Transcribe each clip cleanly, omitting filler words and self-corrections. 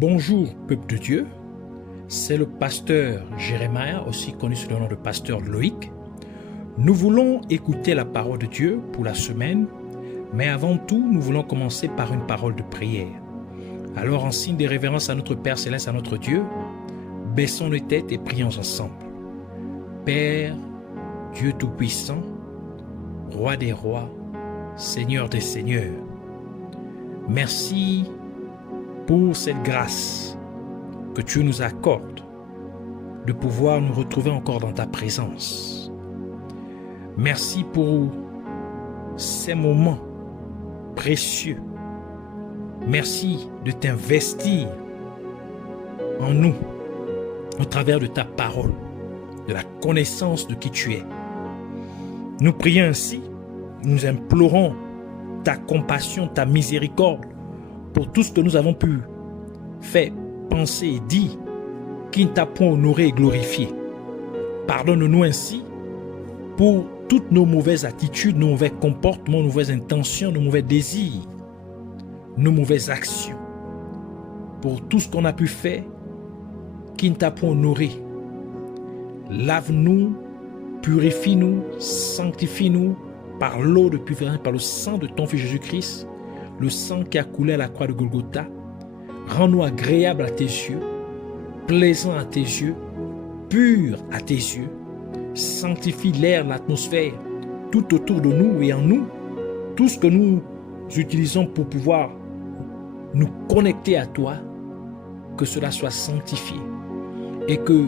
Bonjour peuple de Dieu, c'est le pasteur Jérémia, aussi connu sous le nom de pasteur Loïc. Nous voulons écouter la parole de Dieu pour la semaine, mais avant tout, nous voulons commencer par une parole de prière. Alors, en signe de révérence à notre Père Céleste, à notre Dieu, baissons les têtes et prions ensemble. Père, Dieu Tout-Puissant, Roi des rois, Seigneur des seigneurs, merci pour cette grâce que tu nous accordes de pouvoir nous retrouver encore dans ta présence. Merci pour ces moments précieux. Merci de t'investir en nous au travers de ta parole, de la connaissance de qui tu es. Nous prions ainsi, nous implorons ta compassion, ta miséricorde pour tout ce que nous avons pu faire, penser et dire qui ne t'a point honoré et glorifié. Pardonne-nous ainsi pour toutes nos mauvaises attitudes, nos mauvais comportements, nos mauvaises intentions, nos mauvais désirs, nos mauvaises actions. Pour tout ce qu'on a pu faire qui ne t'a point honoré. Lave-nous, purifie-nous, sanctifie-nous par l'eau de purification, par le sang de ton Fils Jésus-Christ, le sang qui a coulé à la croix de Golgotha. Rends-nous agréables à tes yeux, plaisants à tes yeux, purs à tes yeux. Sanctifie l'air, l'atmosphère, tout autour de nous et en nous, tout ce que nous utilisons pour pouvoir nous connecter à toi, que cela soit sanctifié et que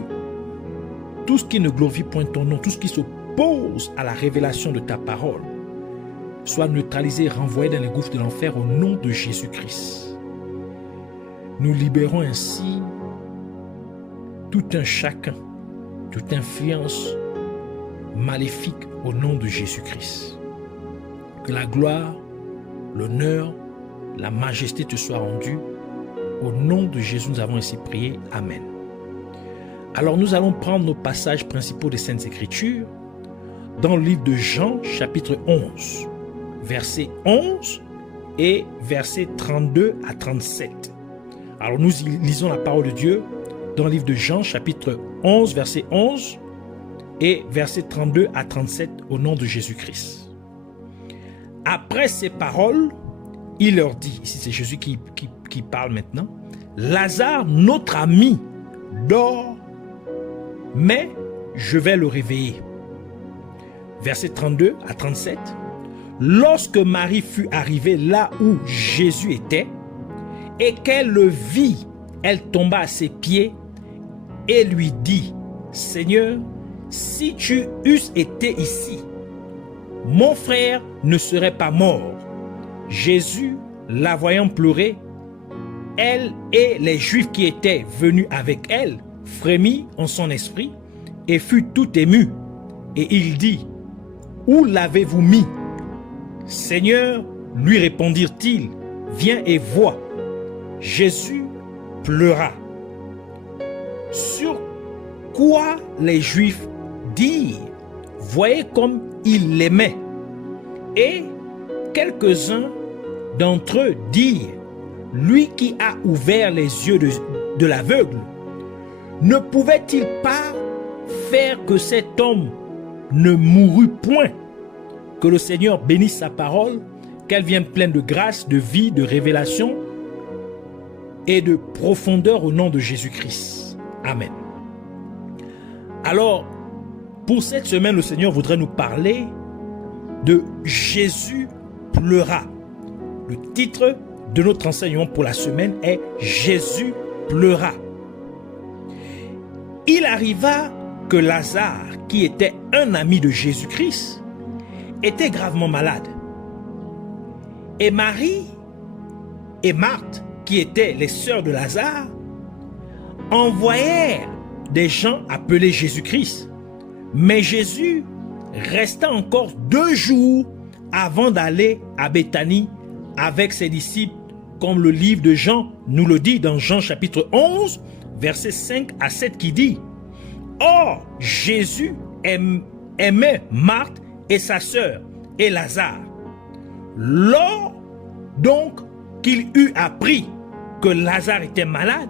tout ce qui ne glorifie point ton nom, tout ce qui s'oppose à la révélation de ta parole, soit neutralisé et renvoyé dans les gouffres de l'enfer au nom de Jésus-Christ. Nous libérons ainsi tout un chacun, toute influence maléfique au nom de Jésus-Christ. Que la gloire, l'honneur, la majesté te soient rendues. Au nom de Jésus, nous avons ainsi prié. Amen. Alors nous allons prendre nos passages principaux des Saintes Écritures dans le livre de Jean, chapitre 11, verset 11 et verset 32 à 37. Alors nous lisons la parole de Dieu dans le livre de Jean, chapitre 11, verset 11 et verset 32 à 37 au nom de Jésus-Christ. Après ces paroles, il leur dit, ici c'est Jésus qui parle maintenant, Lazare, notre ami, dort, mais je vais le réveiller. Verset 32 à 37. Lorsque Marie fut arrivée là où Jésus était, et qu'elle le vit, elle tomba à ses pieds et lui dit, Seigneur, si tu eusses été ici, mon frère ne serait pas mort. Jésus, la voyant pleurer, elle et les Juifs qui étaient venus avec elle, frémit en son esprit et fut tout ému. Et il dit, où l'avez-vous mis? Seigneur, lui répondirent-ils, viens et vois. Jésus pleura. Sur quoi les Juifs dirent, voyez comme il l'aimait. Et quelques-uns d'entre eux dirent, lui qui a ouvert les yeux de l'aveugle, ne pouvait-il pas faire que cet homme ne mourût point? Que le Seigneur bénisse sa parole, qu'elle vienne pleine de grâce, de vie, de révélation et de profondeur au nom de Jésus-Christ. Amen. Alors, pour cette semaine, le Seigneur voudrait nous parler de Jésus pleura. Le titre de notre enseignement pour la semaine est Jésus pleura. Il arriva que Lazare, qui était un ami de Jésus-Christ, était gravement malade. Et Marie et Marthe, qui étaient les sœurs de Lazare, envoyèrent des gens appeler Jésus-Christ. Mais Jésus resta encore 2 jours avant d'aller à Béthanie avec ses disciples, comme le livre de Jean nous le dit dans Jean chapitre 11, versets 5 à 7 qui dit, Or, Jésus aimait Marthe et sa sœur et Lazare. Lors donc qu'il eut appris que Lazare était malade,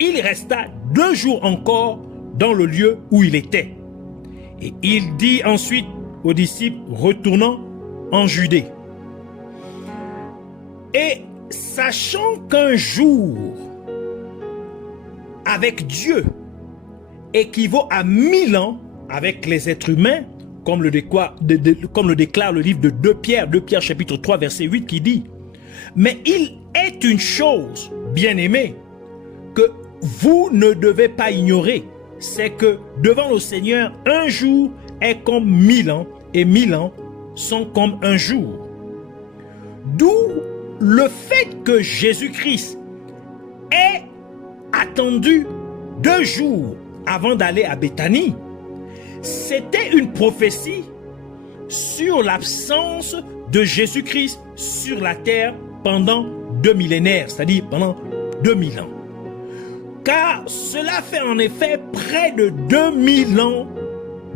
il resta 2 jours encore dans le lieu où il était. Et il dit ensuite aux disciples, retournant en Judée. Et sachant qu'un jour avec Dieu équivaut à 1000 ans avec les êtres humains, comme le déclare le livre de 2 Pierre chapitre 3 verset 8 qui dit, mais il est une chose, bien-aimés, que vous ne devez pas ignorer, c'est que devant le Seigneur, un jour est comme 1000 ans et 1000 ans sont comme un jour. D'où le fait que Jésus-Christ ait attendu 2 jours avant d'aller à Béthanie, c'était une prophétie sur l'absence de Jésus-Christ sur la terre pendant 2 millénaires, c'est-à-dire pendant 2000 ans. Car cela fait en effet près de 2000 ans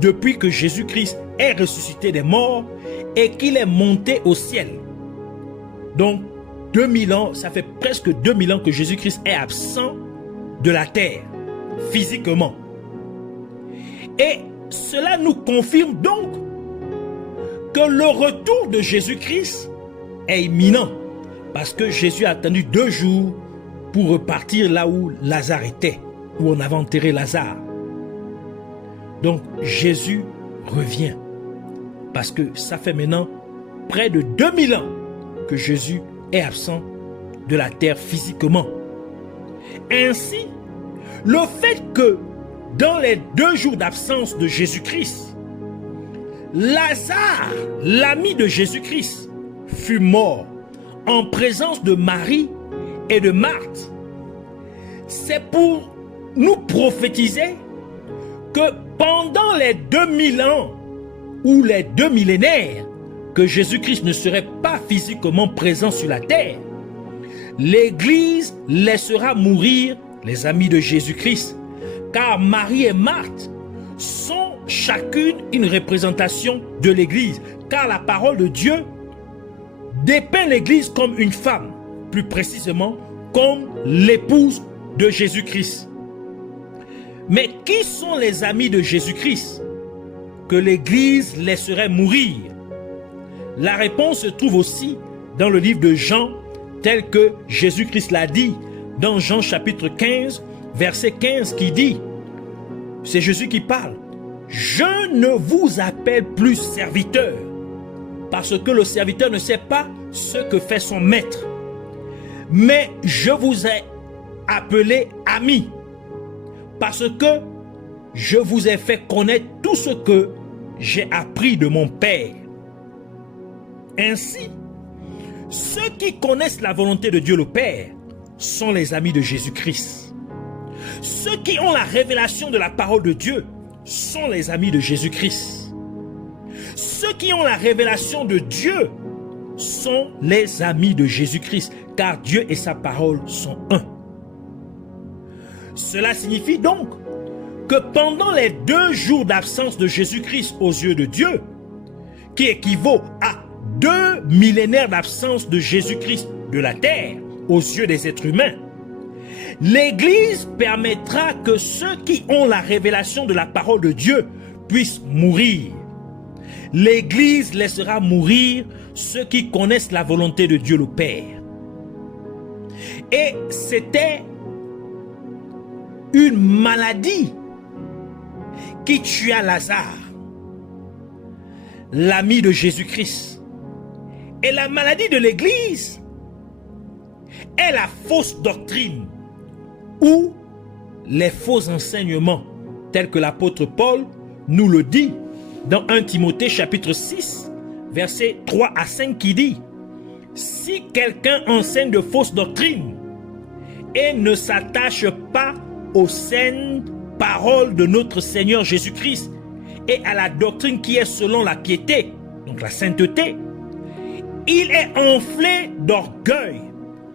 depuis que Jésus-Christ est ressuscité des morts et qu'il est monté au ciel. Donc 2000 ans, ça fait presque 2000 ans que Jésus-Christ est absent de la terre, physiquement. Et cela nous confirme donc que le retour de Jésus-Christ est imminent, parce que Jésus a attendu 2 jours pour repartir là où Lazare était, où on avait enterré Lazare. Donc Jésus revient, parce que ça fait maintenant près de 2000 ans que Jésus est absent de la terre physiquement. Ainsi, le fait que dans les 2 jours d'absence de Jésus-Christ, Lazare, l'ami de Jésus-Christ, fut mort en présence de Marie et de Marthe, c'est pour nous prophétiser que pendant les 2000 ans ou les 2 millénaires que Jésus-Christ ne serait pas physiquement présent sur la terre, l'Église laissera mourir les amis de Jésus-Christ, car Marie et Marthe sont chacune une représentation de l'Église, car la parole de Dieu dépeint l'Église comme une femme, plus précisément comme l'épouse de Jésus-Christ. Mais qui sont les amis de Jésus-Christ que l'Église laisserait mourir? La réponse se trouve aussi dans le livre de Jean, tel que Jésus-Christ l'a dit dans Jean chapitre 15, verset 15 qui dit, c'est Jésus qui parle, « Je ne vous appelle plus serviteur, parce que le serviteur ne sait pas ce que fait son maître, mais je vous ai appelé ami, parce que je vous ai fait connaître tout ce que j'ai appris de mon Père. » Ainsi, ceux qui connaissent la volonté de Dieu le Père sont les amis de Jésus-Christ. Ceux qui ont la révélation de la parole de Dieu sont les amis de Jésus-Christ. Ceux qui ont la révélation de Dieu sont les amis de Jésus-Christ, car Dieu et sa parole sont un. Cela signifie donc que pendant les 2 jours d'absence de Jésus-Christ aux yeux de Dieu, qui équivaut à 2 millénaires d'absence de Jésus-Christ de la terre aux yeux des êtres humains, l'Église permettra que ceux qui ont la révélation de la parole de Dieu puissent mourir. L'Église laissera mourir ceux qui connaissent la volonté de Dieu le Père. Et c'était une maladie qui tua Lazare, l'ami de Jésus-Christ. Et la maladie de l'Église est la fausse doctrine ou les faux enseignements, tels que l'apôtre Paul nous le dit dans 1 Timothée chapitre 6, versets 3 à 5 qui dit, « Si quelqu'un enseigne de fausses doctrines et ne s'attache pas aux saines paroles de notre Seigneur Jésus-Christ et à la doctrine qui est selon la piété, donc la sainteté, il est enflé d'orgueil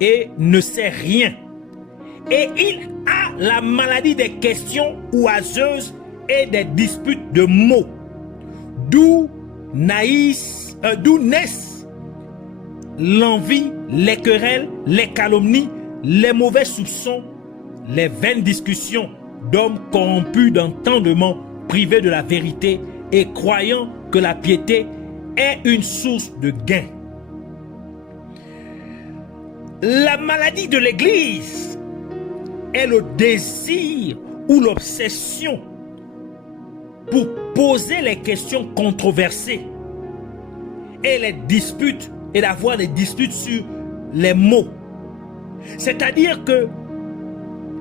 et ne sait rien. Et il a la maladie des questions oiseuses et des disputes de mots, d'où naissent l'envie, les querelles, les calomnies, les mauvais soupçons, les vaines discussions d'hommes corrompus d'entendement, privés de la vérité et croyant que la piété est une source de gain. La maladie de l'Église est le désir ou l'obsession pour poser les questions controversées et les disputes et d'avoir des disputes sur les mots. C'est-à-dire que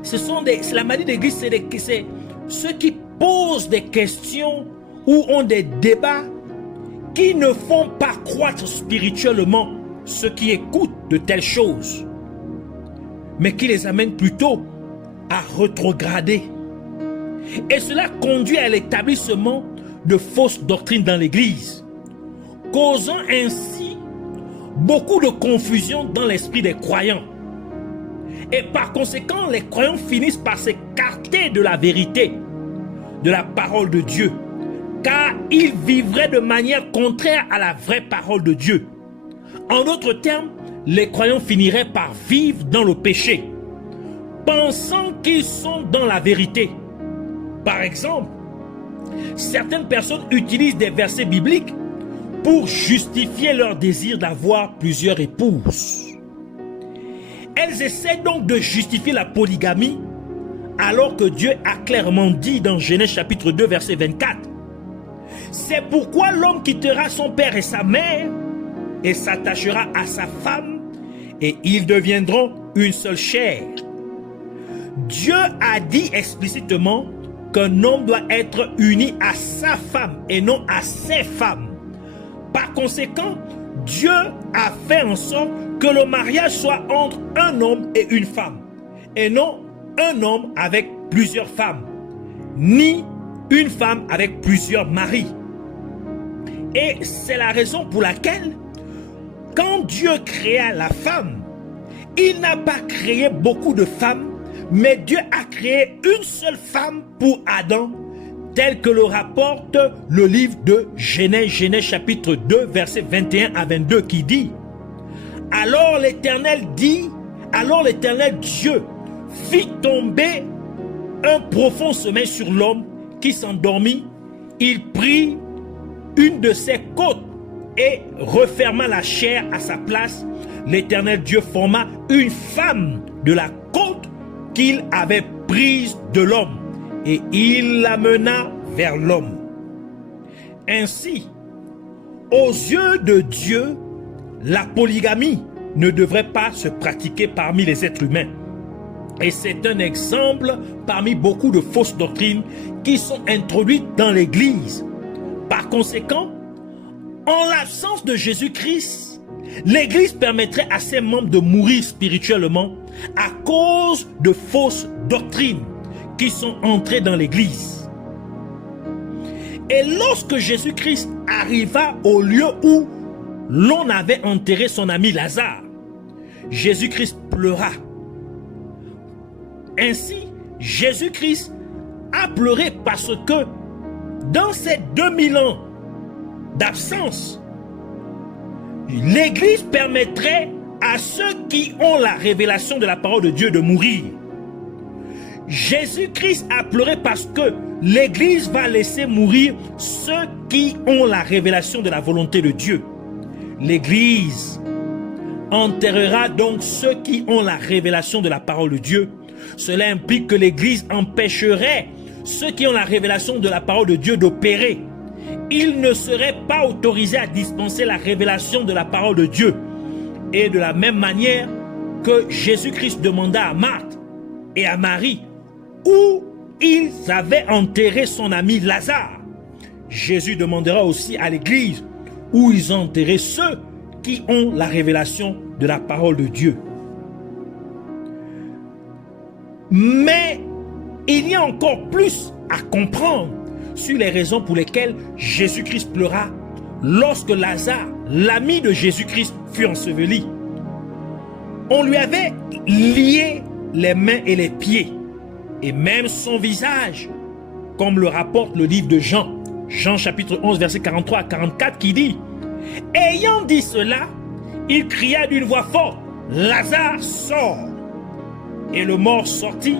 c'est la maladie de l'Église, c'est ceux qui posent des questions ou ont des débats qui ne font pas croître spirituellement ceux qui écoutent de telles choses, mais qui les amènent plutôt à rétrograder. Et cela conduit à l'établissement de fausses doctrines dans l'Église, causant ainsi beaucoup de confusion dans l'esprit des croyants. Et par conséquent, les croyants finissent par s'écarter de la vérité, de la parole de Dieu, car ils vivraient de manière contraire à la vraie parole de Dieu. En d'autres termes, les croyants finiraient par vivre dans le péché, pensant qu'ils sont dans la vérité. Par exemple, certaines personnes utilisent des versets bibliques pour justifier leur désir d'avoir plusieurs épouses. Elles essaient donc de justifier la polygamie, alors que Dieu a clairement dit dans Genèse chapitre 2 verset 24: c'est pourquoi l'homme quittera son père et sa mère et s'attachera à sa femme, et ils deviendront une seule chair. Dieu a dit explicitement qu'un homme doit être uni à sa femme et non à ses femmes. Par conséquent, Dieu a fait en sorte que le mariage soit entre un homme et une femme, et non un homme avec plusieurs femmes, ni une femme avec plusieurs maris. Et c'est la raison pour laquelle, quand Dieu créa la femme, il n'a pas créé beaucoup de femmes, mais Dieu a créé une seule femme pour Adam, tel que le rapporte le livre de Genèse, Genèse chapitre 2, versets 21 à 22, qui dit: alors l'Éternel Dieu fit tomber un profond sommeil sur l'homme qui s'endormit. Il prit une de ses côtes et referma la chair à sa place. L'Éternel Dieu forma une femme de la côte qu'il avait prise de l'homme et il l'amena vers l'homme. Ainsi, aux yeux de Dieu, la polygamie ne devrait pas se pratiquer parmi les êtres humains. Et c'est un exemple parmi beaucoup de fausses doctrines qui sont introduites dans l'Église. Par conséquent, en l'absence de Jésus-Christ, l'Église permettrait à ses membres de mourir spirituellement à cause de fausses doctrines qui sont entrées dans l'Église. Et lorsque Jésus-Christ arriva au lieu où l'on avait enterré son ami Lazare, Jésus-Christ pleura. Ainsi, Jésus-Christ a pleuré parce que dans ces 2000 ans d'absence, l'Église permettrait à ceux qui ont la révélation de la parole de Dieu de mourir. Jésus-Christ a pleuré parce que l'Église va laisser mourir ceux qui ont la révélation de la volonté de Dieu. L'Église enterrera donc ceux qui ont la révélation de la parole de Dieu. Cela implique que l'Église empêcherait ceux qui ont la révélation de la parole de Dieu d'opérer. Ils ne seraient pas autorisés à dispenser la révélation de la parole de Dieu. Et de la même manière que Jésus-Christ demanda à Marthe et à Marie où ils avaient enterré son ami Lazare, Jésus demandera aussi à l'Église où ils ont enterré ceux qui ont la révélation de la parole de Dieu. Mais il y a encore plus à comprendre sur les raisons pour lesquelles Jésus-Christ pleura lorsque Lazare, l'ami de Jésus-Christ, fut enseveli. On lui avait lié les mains et les pieds, et même son visage, comme le rapporte le livre de Jean, Jean chapitre 11, verset 43 à 44, qui dit: ayant dit cela, il cria d'une voix forte: Lazare, sort. Et le mort sortit,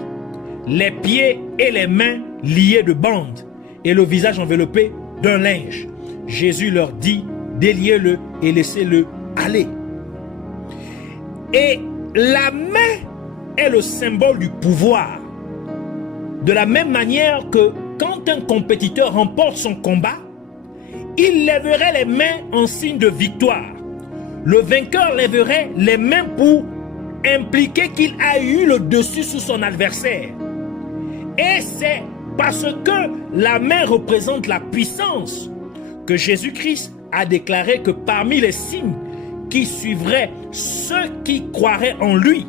les pieds et les mains liés de bandes, et le visage enveloppé d'un linge. Jésus leur dit, déliez-le et laissez-le aller. Et la main est le symbole du pouvoir. De la même manière que quand un compétiteur remporte son combat, il lèverait les mains en signe de victoire. Le vainqueur lèverait les mains pour impliquer qu'il a eu le dessus sur son adversaire. Et c'est parce que la main représente la puissance que Jésus-Christ a déclaré que parmi les signes qui suivraient ceux qui croiraient en lui,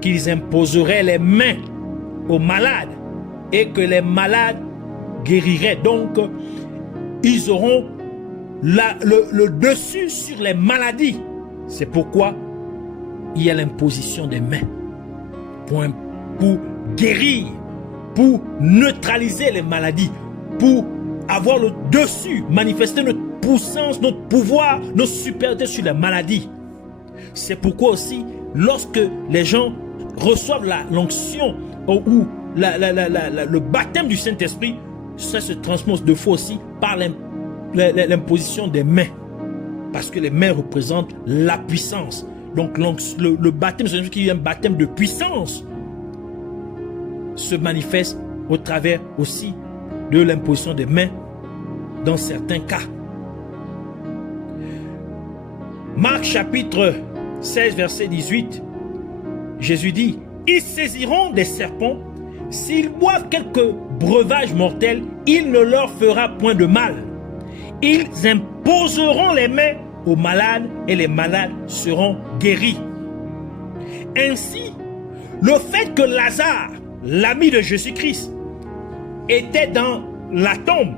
qu'ils imposeraient les mains aux malades et que les malades guériraient. Donc, ils auront le dessus sur les maladies. C'est pourquoi il y a l'imposition des mains pour guérir, pour neutraliser les maladies, pour avoir le dessus, manifester notre puissance, notre pouvoir, notre supériorité sur les maladies. C'est pourquoi aussi, lorsque les gens reçoivent l'onction ou le baptême du Saint-Esprit, ça se transpose de fois aussi par l'imposition des mains. Parce que les mains représentent la puissance. Donc le baptême, c'est qui est un baptême de puissance, se manifeste au travers aussi de l'imposition des mains dans certains cas. Marc chapitre 16 verset 18, Jésus dit, ils saisiront des serpents, s'ils boivent quelques breuvages mortels, il ne leur fera point de mal. Ils imposeront les mains aux malades et les malades seront guéris. Ainsi, le fait que Lazare, l'ami de Jésus-Christ, était dans la tombe,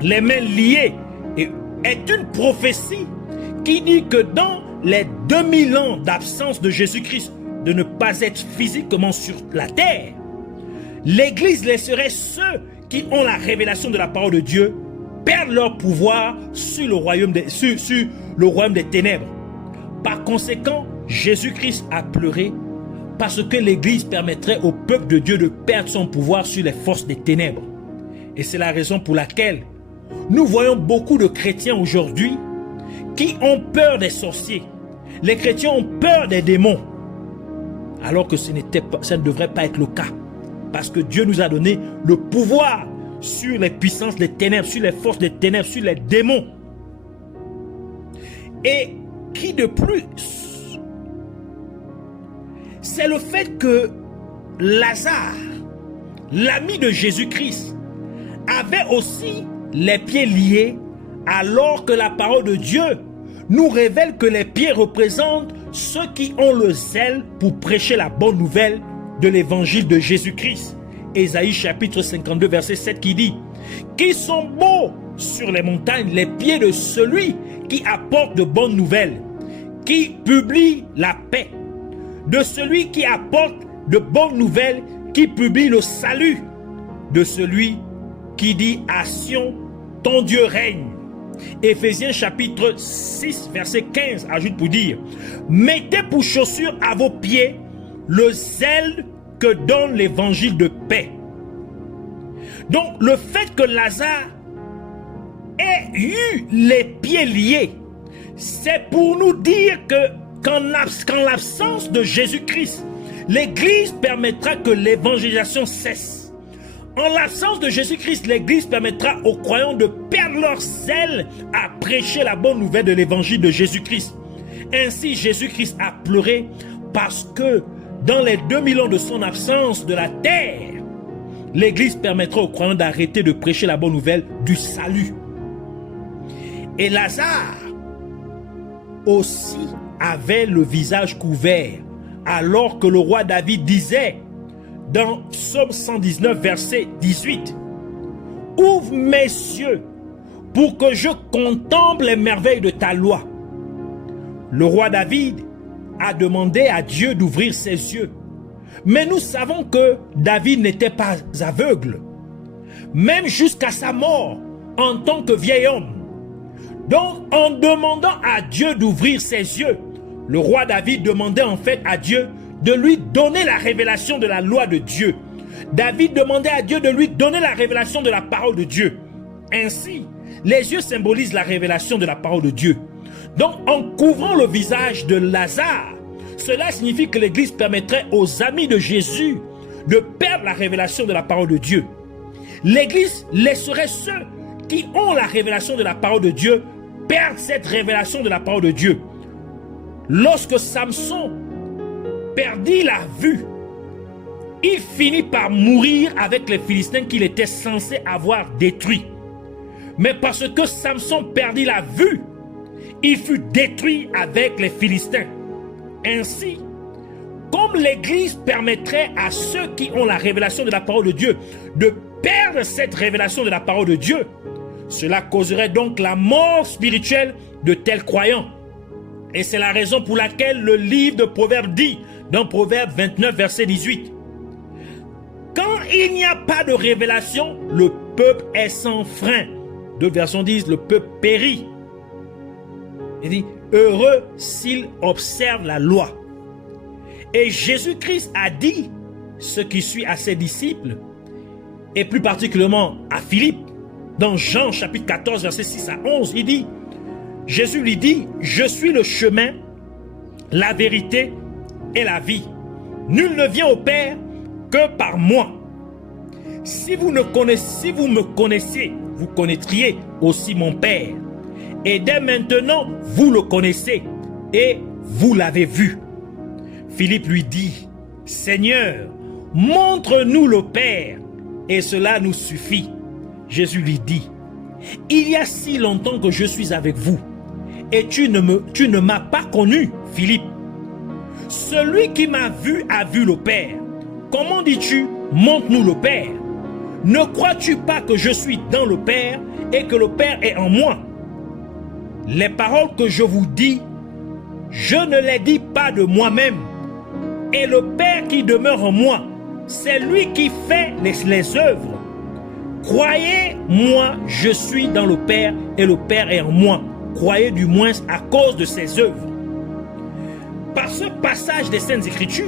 les mains liées, est une prophétie qui dit que dans les 2000 ans d'absence de Jésus-Christ, de ne pas être physiquement sur la terre, l'Église laisserait ceux qui ont la révélation de la parole de Dieu perdre leur pouvoir sur le royaume des ténèbres. Par conséquent, Jésus-Christ a pleuré parce que l'Église permettrait au peuple de Dieu de perdre son pouvoir sur les forces des ténèbres. Et c'est la raison pour laquelle nous voyons beaucoup de chrétiens aujourd'hui qui ont peur des sorciers. Les chrétiens ont peur des démons. Alors que ça ne devrait pas être le cas. Parce que Dieu nous a donné le pouvoir sur les puissances des ténèbres, sur les forces des ténèbres, sur les démons. Et qui de plus? C'est le fait que Lazare, l'ami de Jésus-Christ, avait aussi les pieds liés, alors que la parole de Dieu nous révèle que les pieds représentent ceux qui ont le zèle pour prêcher la bonne nouvelle de l'évangile de Jésus-Christ. Ésaïe chapitre 52 verset 7 qui dit « Qui sont beaux sur les montagnes les pieds de celui qui apporte de bonnes nouvelles, qui publie la paix, de celui qui apporte de bonnes nouvelles, qui publie le salut, de celui qui dit à Sion, ton Dieu règne. » Éphésiens chapitre 6 verset 15 ajoute pour dire « Mettez pour chaussure à vos pieds le zèle que donne l'évangile de paix. » Donc le fait que Lazare ait eu les pieds liés, c'est pour nous dire que qu'en l'absence de Jésus-Christ, l'Église permettra que l'évangélisation cesse. En l'absence de Jésus-Christ, l'Église permettra aux croyants de perdre leur zèle à prêcher la bonne nouvelle de l'évangile de Jésus-Christ. Ainsi, Jésus-Christ a pleuré parce que dans les 2000 ans de son absence de la terre, l'Église permettra aux croyants d'arrêter de prêcher la bonne nouvelle du salut. Et Lazare aussi avait le visage couvert, alors que le roi David disait dans Psaume 119 verset 18 « Ouvre mes yeux pour que je contemple les merveilles de ta loi. » Le roi David a demandé à Dieu d'ouvrir ses yeux. Mais nous savons que David n'était pas aveugle, même jusqu'à sa mort en tant que vieil homme. Donc, en demandant à Dieu d'ouvrir ses yeux, le roi David demandait en fait à Dieu de lui donner la révélation de la loi de Dieu. David demandait à Dieu de lui donner la révélation de la parole de Dieu. Ainsi, les yeux symbolisent la révélation de la parole de Dieu. Donc, en couvrant le visage de Lazare, cela signifie que l'Église permettrait aux amis de Jésus de perdre la révélation de la parole de Dieu. L'Église laisserait ceux qui ont la révélation de la parole de Dieu perdre cette révélation de la parole de Dieu. Lorsque Samson perdit la vue, il finit par mourir avec les Philistins qu'il était censé avoir détruits. Mais parce que Samson perdit la vue, il fut détruit avec les Philistins. Ainsi, comme l'Église permettrait à ceux qui ont la révélation de la parole de Dieu de perdre cette révélation de la parole de Dieu, cela causerait donc la mort spirituelle de tels croyants. Et c'est la raison pour laquelle le livre de Proverbes dit, dans Proverbes 29, verset 18, « Quand il n'y a pas de révélation, le peuple est sans frein. » D'autres versions disent, « Le peuple périt. » Il dit, « Heureux s'il observe la loi. » Et Jésus-Christ a dit ce qui suit à ses disciples, et plus particulièrement à Philippe, dans Jean chapitre 14, verset 6 à 11, il dit, Jésus lui dit, « Je suis le chemin, la vérité et la vie. Nul ne vient au Père que par moi. Si vous me connaissiez, vous connaîtriez aussi mon Père. Et dès maintenant, vous le connaissez et vous l'avez vu. » Philippe lui dit, « Seigneur, montre-nous le Père, et cela nous suffit. » Jésus lui dit, « Il y a si longtemps que je suis avec vous, et tu ne m'as pas connu, Philippe. Celui qui m'a vu a vu le Père. Comment dis-tu, montre-nous le Père? Ne crois-tu pas que je suis dans le Père et que le Père est en moi? Les paroles que je vous dis, je ne les dis pas de moi-même. Et le Père qui demeure en moi, c'est lui qui fait les œuvres. Croyez-moi, je suis dans le Père et le Père est en moi. Croyez du moins à cause de ses œuvres. » Par ce passage des Saintes Écritures,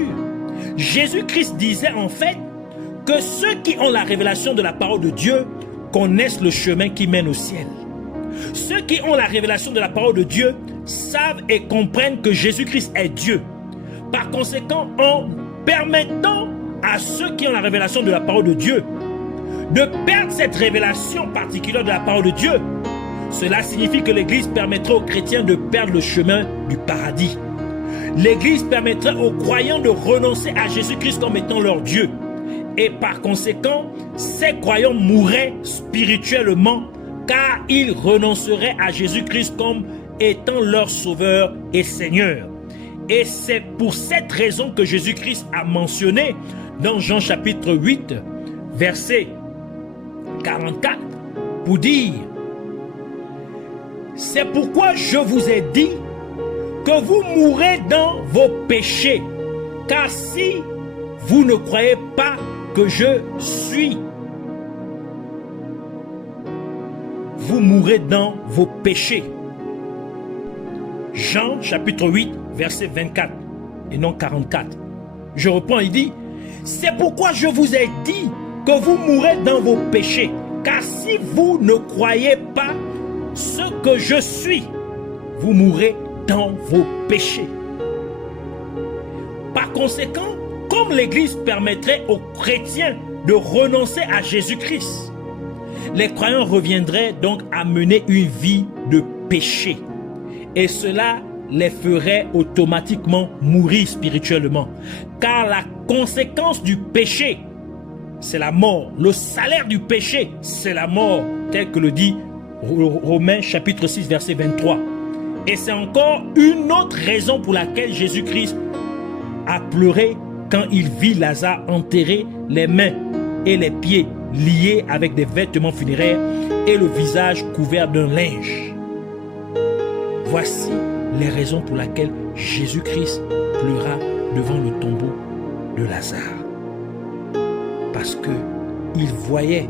Jésus-Christ disait en fait que ceux qui ont la révélation de la parole de Dieu connaissent le chemin qui mène au ciel. Ceux qui ont la révélation de la parole de Dieu savent et comprennent que Jésus-Christ est Dieu. Par conséquent, en permettant à ceux qui ont la révélation de la parole de Dieu de perdre cette révélation particulière de la parole de Dieu, cela signifie que l'Église permettra aux chrétiens de perdre le chemin du paradis. L'Église permettra aux croyants de renoncer à Jésus-Christ comme étant leur Dieu. Et par conséquent, ces croyants mourraient spirituellement car ils renonceraient à Jésus-Christ comme étant leur sauveur et Seigneur. Et c'est pour cette raison que Jésus-Christ a mentionné dans Jean chapitre 8, verset 44, pour dire, « C'est pourquoi je vous ai dit que vous mourrez dans vos péchés, car si vous ne croyez pas que je suis, vous mourrez dans vos péchés. » Jean chapitre 8, verset 24 et non 44. Je reprends, il dit, « C'est pourquoi je vous ai dit que vous mourrez dans vos péchés, car si vous ne croyez pas ce que je suis, vous mourrez dans vos péchés. » Par conséquent, comme l'Église permettrait aux chrétiens de renoncer à Jésus-Christ, les croyants reviendraient donc à mener une vie de péché. Et cela les ferait automatiquement mourir spirituellement. Car la conséquence du péché, c'est la mort. Le salaire du péché, c'est la mort, tel que le dit Romains chapitre 6, verset 23. Et c'est encore une autre raison pour laquelle Jésus-Christ a pleuré quand il vit Lazare enterré, les mains et les pieds liés avec des vêtements funéraires et le visage couvert d'un linge. Voici les raisons pour lesquelles Jésus-Christ pleura devant le tombeau de Lazare. Parce qu'il voyait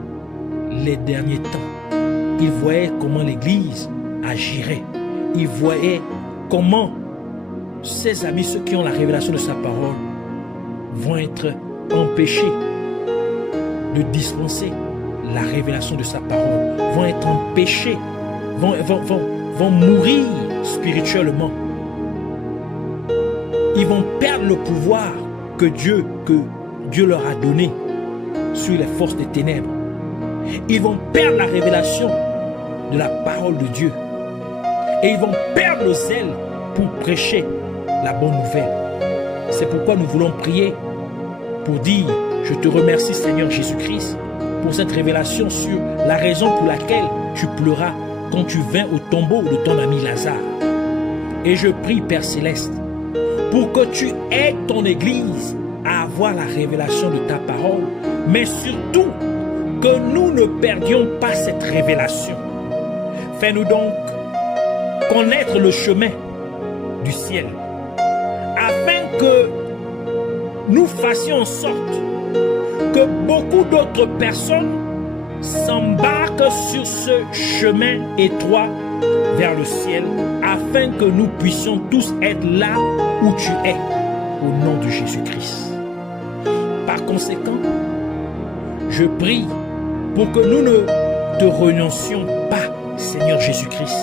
les derniers temps. Il voyait comment l'Église agirait. Il voyait comment ses amis, ceux qui ont la révélation de sa parole, vont être empêchés de dispenser la révélation de sa parole, vont être empêchés, vont mourir spirituellement. Ils vont perdre le pouvoir que Dieu leur a donné sur les forces des ténèbres. Ils vont perdre la révélation de la parole de Dieu. Et ils vont perdre le zèle pour prêcher la bonne nouvelle. C'est pourquoi nous voulons prier pour dire, je te remercie Seigneur Jésus-Christ pour cette révélation sur la raison pour laquelle tu pleuras quand tu vins au tombeau de ton ami Lazare. Et je prie Père Céleste pour que tu aides ton Église à avoir la révélation de ta parole, mais surtout que nous ne perdions pas cette révélation. Fais-nous donc connaître le chemin du ciel, afin que nous fassions en sorte que beaucoup d'autres personnes s'embarquent sur ce chemin étroit vers le ciel, afin que nous puissions tous être là où tu es, au nom de Jésus-Christ. Par conséquent, je prie pour que nous ne te renoncions pas, Seigneur Jésus-Christ,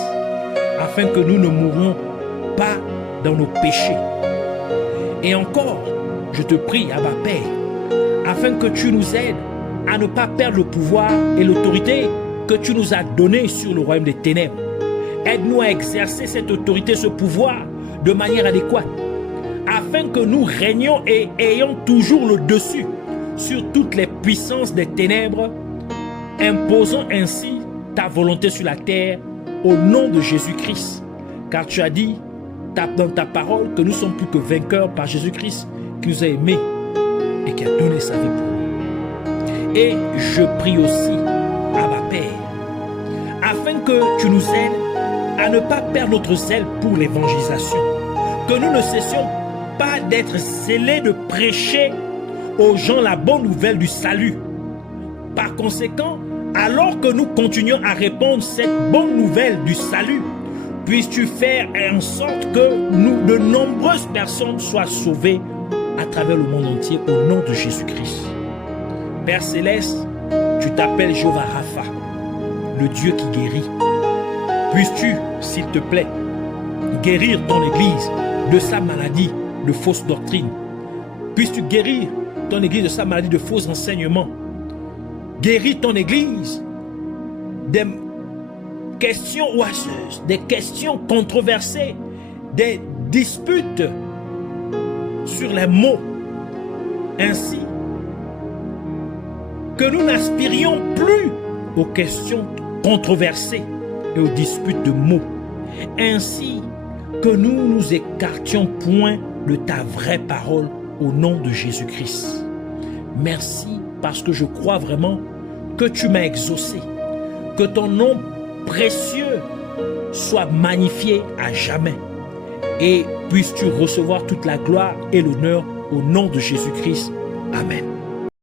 afin que nous ne mourions pas dans nos péchés. Et encore, je te prie, Abba Père, afin que tu nous aides à ne pas perdre le pouvoir et l'autorité que tu nous as donné sur le royaume des ténèbres. Aide-nous à exercer cette autorité, ce pouvoir de manière adéquate, afin que nous régnions et ayons toujours le dessus sur toutes les puissances des ténèbres, imposant ainsi ta volonté sur la terre au nom de Jésus-Christ. Car tu as dit dans ta parole que nous sommes plus que vainqueurs par Jésus-Christ qui nous a aimés et qui a donné sa vie pour nous. Et je prie aussi, Abba Père, afin que tu nous aides à ne pas perdre notre zèle pour l'évangélisation, que nous ne cessions pas d'être zélés de prêcher aux gens la bonne nouvelle du salut. Par conséquent, alors que nous continuons à répondre cette bonne nouvelle du salut, puisses-tu faire en sorte que de nombreuses personnes soient sauvées à travers le monde entier au nom de Jésus-Christ. Père Céleste, tu t'appelles Jéhovah Rapha, le Dieu qui guérit. Puisses-tu, s'il te plaît, guérir ton Église de sa maladie de fausse doctrine. Puisses-tu guérir ton Église de sa maladie de faux enseignements. Guéris ton Église des questions oiseuses, des questions controversées, des disputes sur les mots. Ainsi que nous n'aspirions plus aux questions controversées et aux disputes de mots. Ainsi que nous nous écartions point de ta vraie parole au nom de Jésus-Christ. Merci parce que je crois vraiment que tu m'as exaucé, que ton nom précieux soit magnifié à jamais. Et puisses-tu recevoir toute la gloire et l'honneur au nom de Jésus-Christ. Amen.